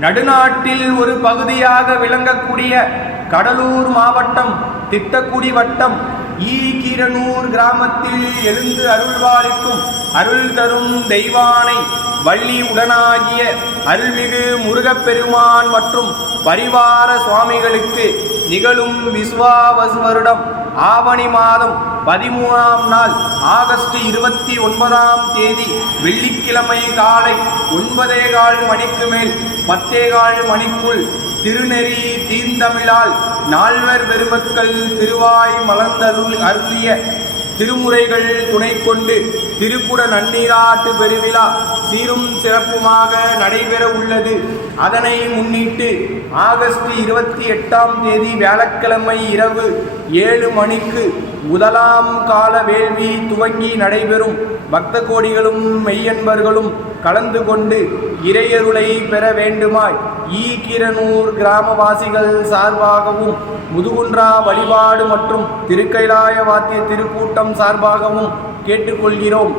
நடுநாட்டில் ஒரு பகுதியாக விளங்கக்கூடிய கடலூர் மாவட்டம் திட்டக்குடி வட்டம் ஈ கீரனூர் கிராமத்தில் எழுந்து அருள்வாரிக்கும் அருள் தரும் தெய்வானை வள்ளி உடனாகிய அருள்மிகு முருகப்பெருமான் மற்றும் பரிவார சுவாமிகளுக்கு நிகழும் விஸ்வாவசு வருடம் ஆவணி மாதம் பதிமூணாம் நாள் ஆகஸ்ட் இருபத்தி ஒன்பதாம் தேதி வெள்ளிக்கிழமை காலை ஒன்பதே கால் மணிக்கு மேல் பத்தே கால் மணிக்குள் திருநெறி தீந்தமிழால் நால்வர் பெருமக்கள் திருவாய் மலர்ந்தருள் அருளிய திருமுறைகள் துணை கொண்டு திருக்குட நன்னீராட்டு பெருவிழா சீரும் சிறப்புமாக நடைபெற உள்ளது. அதனை முன்னிட்டு ஆகஸ்ட் இருபத்தி எட்டாம் தேதி வியாழக்கிழமை இரவு ஏழு மணிக்கு முதலாம் கால வேள்வி துவங்கி நடைபெறும். பக்த கோடிகளும் மெய்யன்பர்களும் கலந்து கொண்டு இறையருளை பெற வேண்டுமாய். ஈக்கிரனூர் கிராமவாசிகள் சார்பாகவும் முதுகுன்றா வழிபாடு மற்றும் திருக்கைலாய வாத்திய திருக்கூட்டம் சார்பாகவும் கேட்டுக்கொள்கிறோம்.